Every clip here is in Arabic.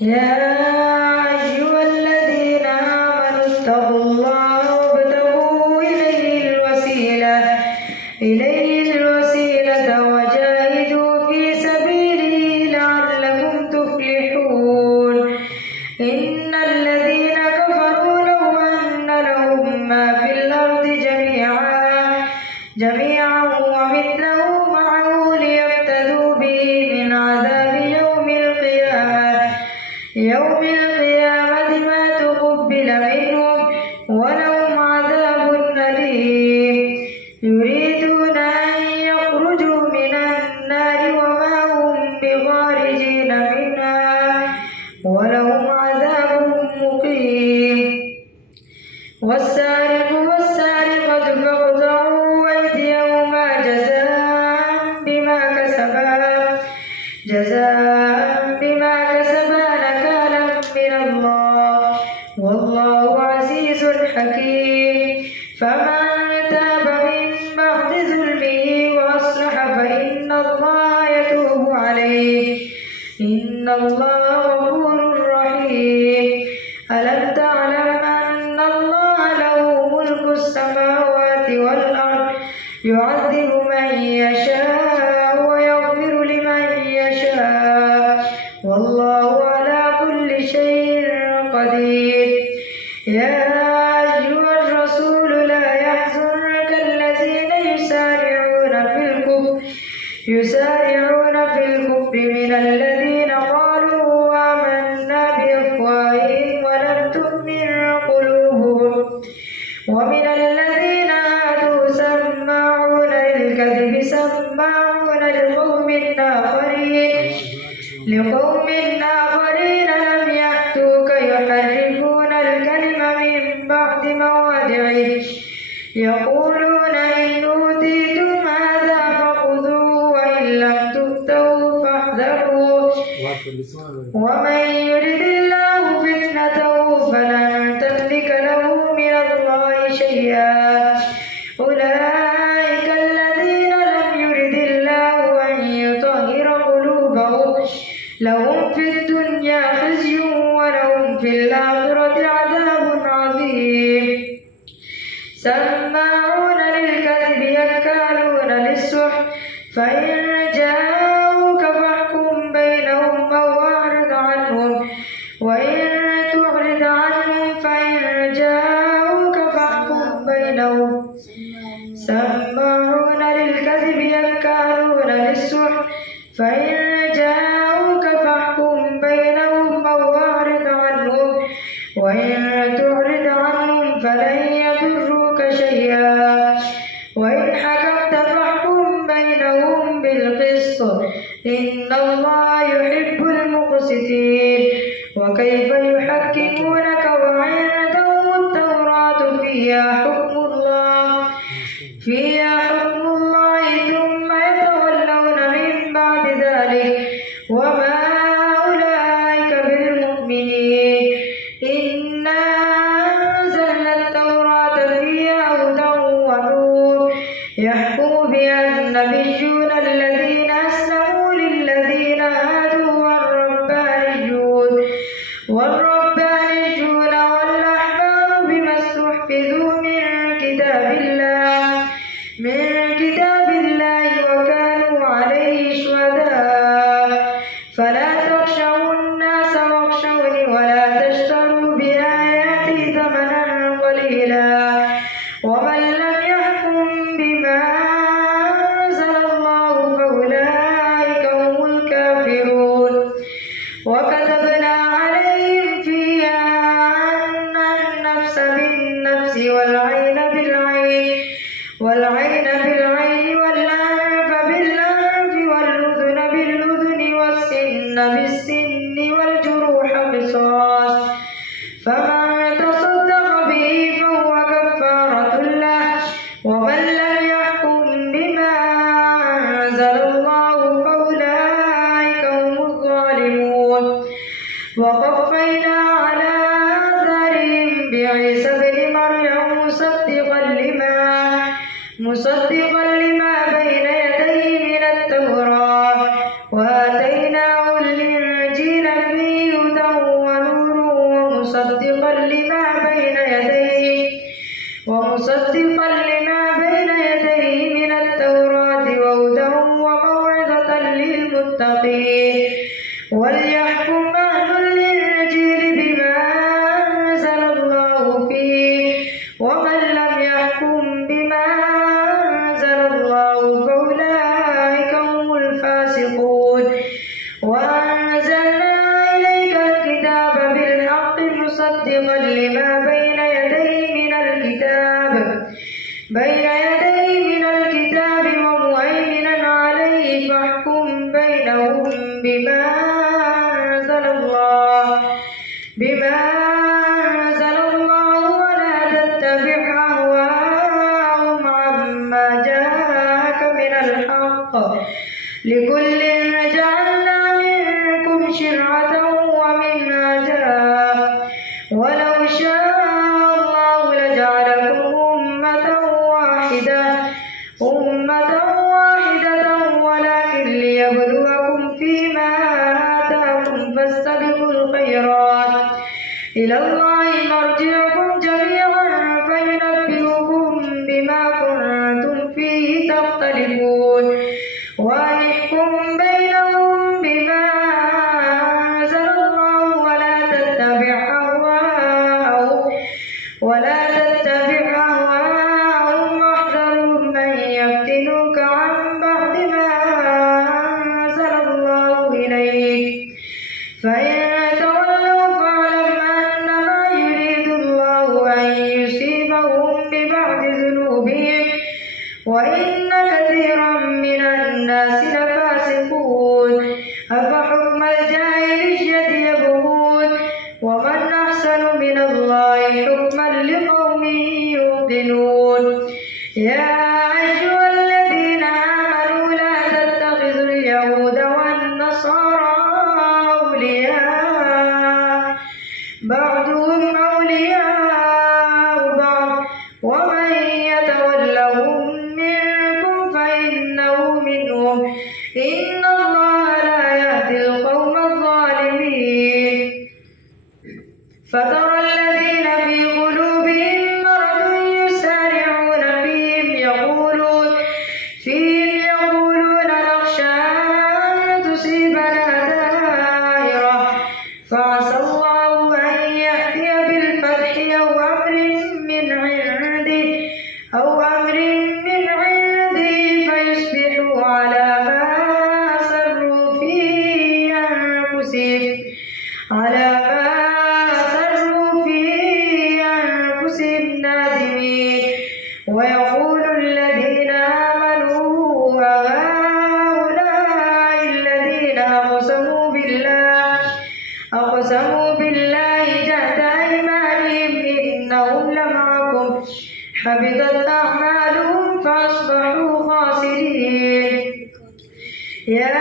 يا أيها الذين آمنوا اتقوا الله وابتغوا إليه الوسيلة وجاهدوا في سبيله لعلكم تفلحون. إن الذين كفروا لو أن لهم ما في الأرض جميعا ومثله معه ليفتدوا به من عذاب يوم القيامة ما تقبل منهم ولهم عذاب أليم. يريدون أن يخرجوا من النار وما هم بخارجين منها ولهم عذاب مقيم. والسارق والسارقة فاقطعوا أيديهما جزاء بما كسبا نكالا من الله والله عزيز حكيم. فمن تاب من بعد ظلمه وأصلح فإن الله يتوب عليه إن الله غفور رحيم. ألم تعلم أن الله له ملك السماوات والأرض يعذب من يشاء ويغفر لمن يشاء والله على كل شيء قدير. يا أيها الرسول لا يحزنك الذين يسارعون في الكفر من الذين قالوا آمنا بأفواههم ولم تؤمن قلوبهم ومن الذين هادوا سماعون للكذب سماعون لقوم آخرين لم يأتوك يحرفون الكلم من بعد مواضعه يقولون إن أوتيتم هذا فخذوه وإن لم تؤتوه فاحذروا ومن يرد الله فتنته فلن تملك له من الله شيئا. أولئك الذين لم يرد الله أن يطهر قلوبهم لهم في الدنيا خزي ولهم في الآخرة عذاب عظيم. سماعون للكذب أكالون للسحت فإن جاءوك فاحكم بينهم أو أعرض عنهم وإن تعرض عنهم فإن جاءوك فاحكم بينهم. سماعون للكذب أكالون للسحت فإن جاءوك فاحكم بينهم أو أعرض عنهم وإن تعرض عنهم فلن يضروك شيئا وإن حكمت فاحكم بينهم بالقسط إن الله يحب المقسطين. وكيف يحكمونك وعندهم التوراة فيها حكم الله ثم يتولون من بعد ذلك وما أولئك بالمؤمنين. إنا أنزلنا التوراة فيها هدى ونور يحكم بها النبيون الذين أسلموا للذين هادوا والربانيون والأحبار بما استحفظوا من كتاب الله وكانوا عليه شهداء. فلا تخشوا الناس واخشوني ولا تشتروا بآياتي ثمنا قليلا ومن لم يحكم بما أنزل الله فأولئك هم الكافرون. وكتبنا عليهم فيها أن النفس بالنفس والعين بالعين والأنف بالأنف والأذن بالأذن والسن بالسن والجروح قصاص فمن تصدق به فهو كفارة له ومن لم يحكم بما أنزل الله فأولئك هم الظالمون. وقفينا على آثارهم بعيسى ابن مريم مصدقا لما بين يديه من التوراة وآتيناه الإنجيل فيه هدى بين يديه ومصدقا لما بين يديه من التوراة وهدى وموعظة للمتقين وليحكم أهل الإنجيل بما أنزل الله فيه ومن لم يحكم بما أنزل الله فأولئك هم الفاسقون وأنزلنا إليك الكتاب بالحق مصدقا لما بين يديه من الكتاب ومهيمنا عليه فاحكم بينهم بما أنزل الله ولا تتبع أهواءهم عما جاءك من الحق لكل جعلنا منكم شرعة ومنهاجا ولو شاء الله لجعلكم أمة واحدة ولكن ليبلوكم فيما آتاكم فاستبقوا الخيرات إلى الله مرجعكم جميعا فينبئكم بما كنتم فيه تختلفون وأنحكم بينهم بما أنزل الله ولا تتبع أهواءهم واحذرهم من يفتنوك عن بعد ما أنزل الله إليك فإن تولوا فاعلم أنما يريد الله أن يصيبهم ببعض ذنوبهم وإن كثيرا من الناس لفاسقون أفحكم الجاهلية يبغون ومن أحسن من الله حكما لقوم يوقنون يا أيها الذين آمنوا لا تتخذوا اليهود والنصارى أولياء بعضهم أولياء بعض ومن يتولهم منكم فإنه منهم إن الله لا يهدي القوم الظالمين فترى الذين في قلوبهم مرض يسارعون فيهم يقولون نخشى أن تصيبنا دائرة فعسى الله أن يأتي بالفتح أو أمر من عنده فيصبحوا على ما أسروا في أنفسهم نادمين ويقول الذين آمنوا أهؤلاء الذين أقسموا بالله جهد أيمانهم إنهم لمعكم حبطت أعمالهم فأصبحوا خاسرين يا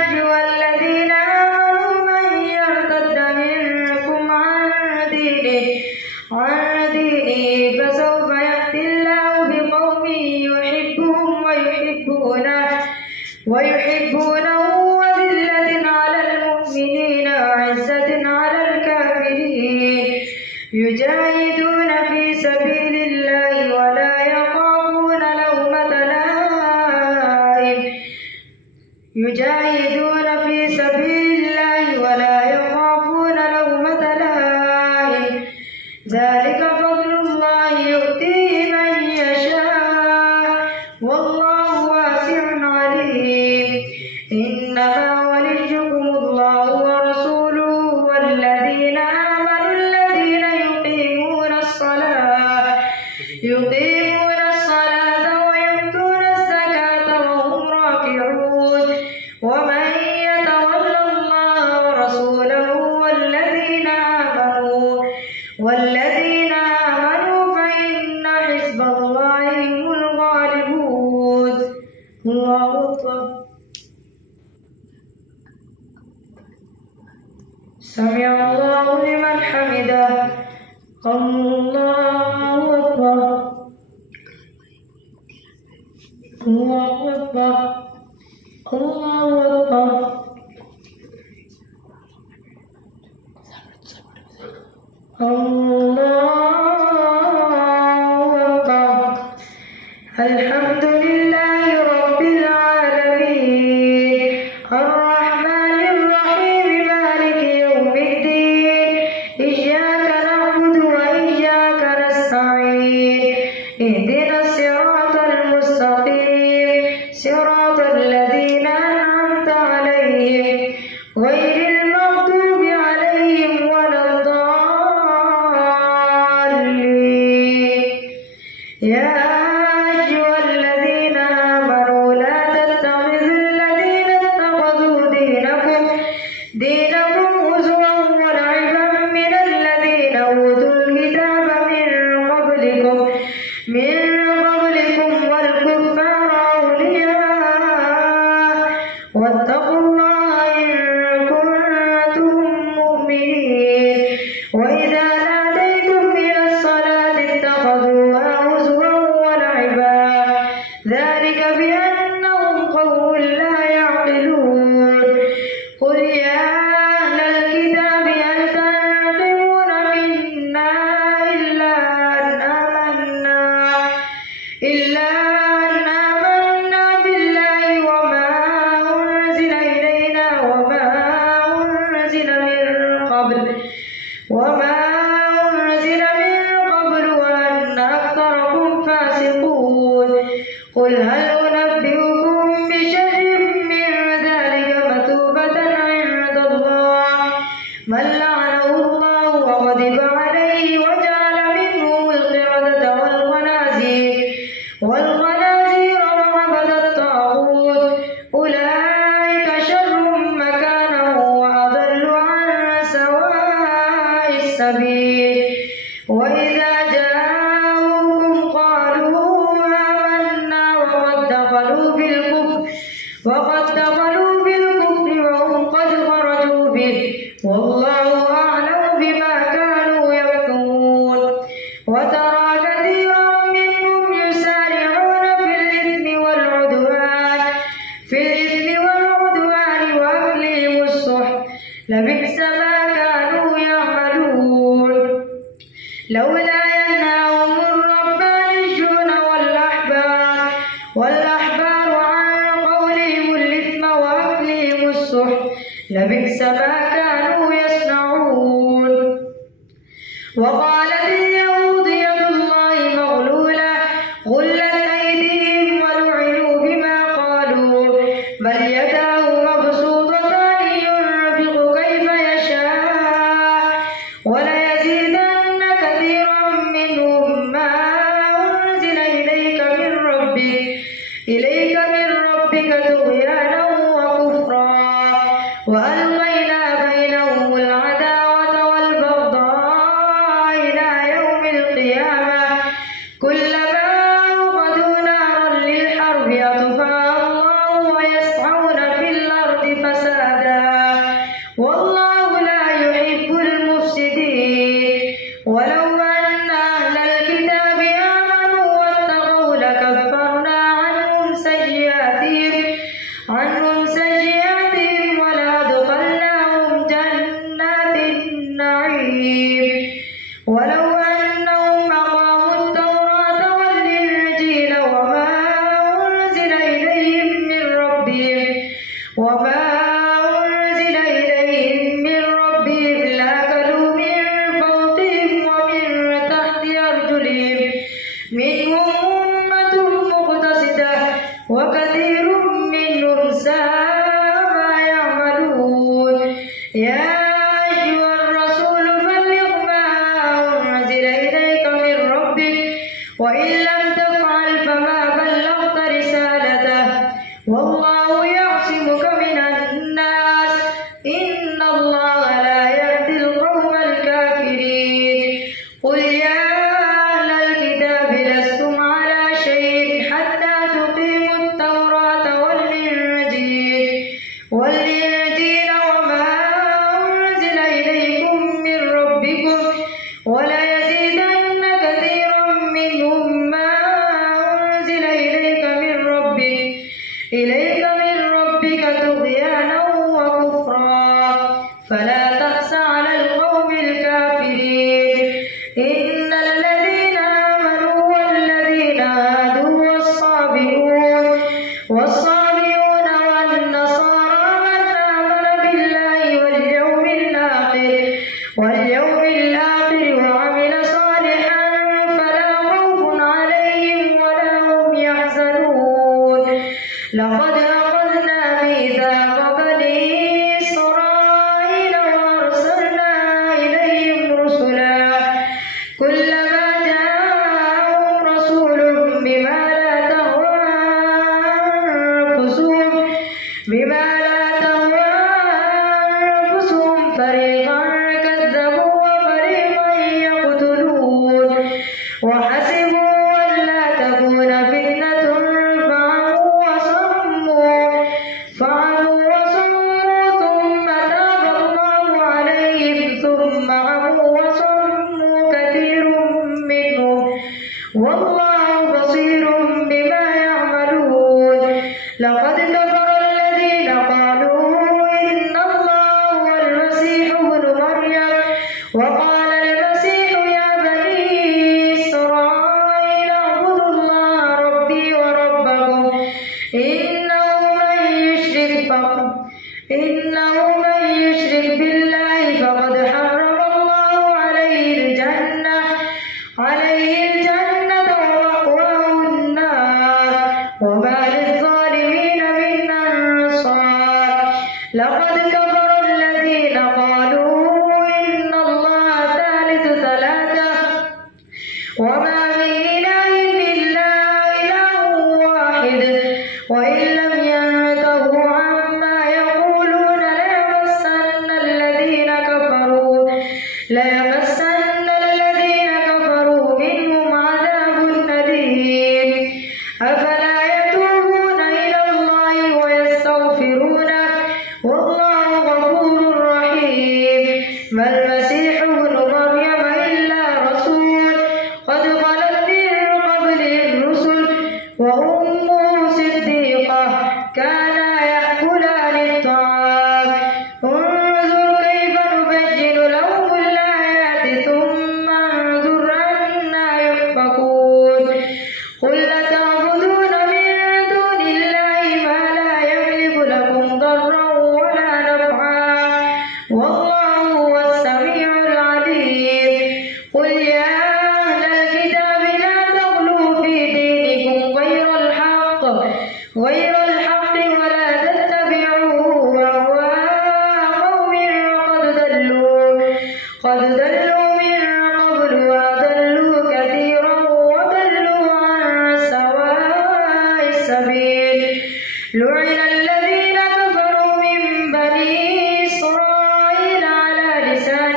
أيها الذين آمنوا من يرتد منكم عن دينه فسوف يأتي الله بقوم يحبهم ويحبونه وذلة على المؤمنين أعزة على الكافرين يجاهدون في سبيل الله ولا يخافون لومة لائم ذلك فضل الله يؤتيه من يشاء والله واسع عليم إنما وليكم الله ورسوله والذين آمنوا الذين يقيمون الصلاة ويؤتون الزكاة وهم راكعون ومن يتول الله ورسوله والذين آمنوا فإن حزب الله هم الغالبون. الله أكبر. سمع الله لمن حمده. الله أكبر. الله أكبر. الله أكبر. Allah الحمد لله رب العالمين الرحمن الرحيم مالك يوم الدين إياك نعبد وإياك نستعين اهدنا الصراط المستقيم صراط الذين أنعمت عليهم غير المغضوب عليهم ولا الضالين. يا أيها الذين آمنوا لا تتخذوا الذين اتخذوا دينكم هزوا ولعبا من الذين أوتوا الكتاب من قبلكم والكفار أولياء واتقوا الله إن كنتم مؤمنين. وإذا ناديتم إلى الصلاة اتخذوها هزوا ولعبا ذلك بأنهم قوم لا يعقلون. قل يا أهل الكتاب هل تنقمون منا إلا أن آمنا بالله وما أنزل إلينا وما أنزل من قبل وأن أكثركم فاسقون. قل هل أنبئكم بشر من ذلك مثوبة عند الله من لعنه الله وغضب عليه وجعل منهم القردة والخنازير وعبد الطاغوت أولئك شر مكانا وأضل عن سواء السبيل. وإذا جاءوكم قالوا آمنا وقد دخلوا بالكفر وهم قد خرجوا به والله أعلم بما كانوا يكتمون. وترى كثيرا منهم يسارعون في الإثم والعدوان وأكلهم السحت لبئس ما كانوا يعملون. لولا ينهاهم الربانيون والأحبار عن قولهم الإثم وأكلهم السحت لبئس ما كانوا يصنعون. وقالت اليهود يد الله مغلولة غلت أيديهم ولعنوا بما قالوا بل يداه مبسوطتان ينفق كيف يشاء وليزيدن كثيرا منهم ما أنزل إليك من ربك طغيانا وكفرا وألقينا بينهم العداوة والبغضاء إلى يوم القيامة كلما أوقدوا نارا للحرب أطفأها الله ويسعون في الأرض فسادا والله لا يحب المفسدين. ولو أن أهل الكتاب آمنوا واتقوا لكفرنا عنهم سيئاتهم ولأدخلناهم جنات النعيم. ولو أنهم أقاموا التوراة والإنجيل وما أنزل إليهم من ربهم لأكلوا من فوقهم ومن تحت أرجلهم منهم أمة مقتصدة وكثير منهم ساء ما يعملون. يا أيها الرسول بلغ ما أنزل إليك من ربك وإن لم تفعل فما بلغت رسالته والله يعصمك من الناس إن الله لا يهدي القوم الكافرين. قل يا أهل الكتاب لستم على شيء حتى تقيموا التوراة والإنجيل وما واليوم الآخر وعمل صالحا فلا خوف عليهم ولا هم يحزنون. لقد أخذنا ميثاق بني إسرائيل وأرسلنا إليهم رسلا كلما جاءهم رسول بما لا تهوى أنفسهم فريقا كذبوا وفريقا يقتلون وحسبوا ألا تكون فتنة فعموا وصموا ثم تاب الله عليهم ثم عموا وصموا كثير منهم والله بصير بما يعملون. لقد كفر الذين قالوا إن الله هو المسيح ابن مريم وقال المسيح يا بني إسرائيل اعبدوا الله ربي وربكم إنه من يشرك بالله فقد حرم الله عليه الجنة ومأواه النار وما للظالمين من أنصار. لقد كفر الذين قالوا إن الله ثالث ثلاثة وما من إله إلا إله واحد وإن لم ينتهوا عما يقولون ليمسن الذين كفروا منهم عذاب أليم. أفلا يتوبون إلى الله ويستغفرونه والله غفور رحيم. ما المسيح ابن مريم إلا رسول قد خلت من قبله الرسل وأمه صديقة كانا يأكلان الطعام. انظر كيف نبين لهم الآيات ثم انظر أنا يؤفكون. قل أتعبدون من دون الله ما لا يملك لكم ضرا ولا نفعا والله هو السميع العليم. قل يا أهل الكتاب لا تغلوا في دينكم غير الحق ولا تتبعوا أهواء قوم قد ضلوا من قبل وأضلوا كثيرا وضلوا عن سواء السبيل. لعن الذين كفروا من بني إسرائيل على لسان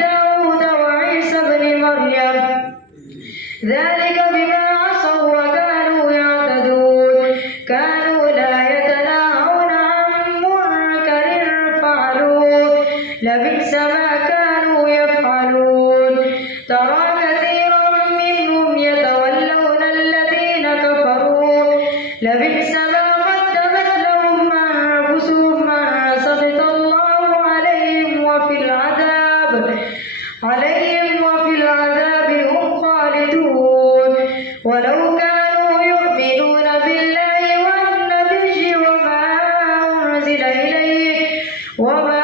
داود وعيسى بن مريم ذلك بما عصوا وكانوا يعتدون. كانوا لا يتناهون عن منكر فعلوه لبئس ما كانوا يفعلون. ترى كثيرا منهم يتولون الذين كفروا لبئس ما قدمت لهم أنفسهم أن سخط الله عليهم وفي العذاب هم خالدون. ولو كانوا يؤمنون بالله والنبي وما أنزل إليه وما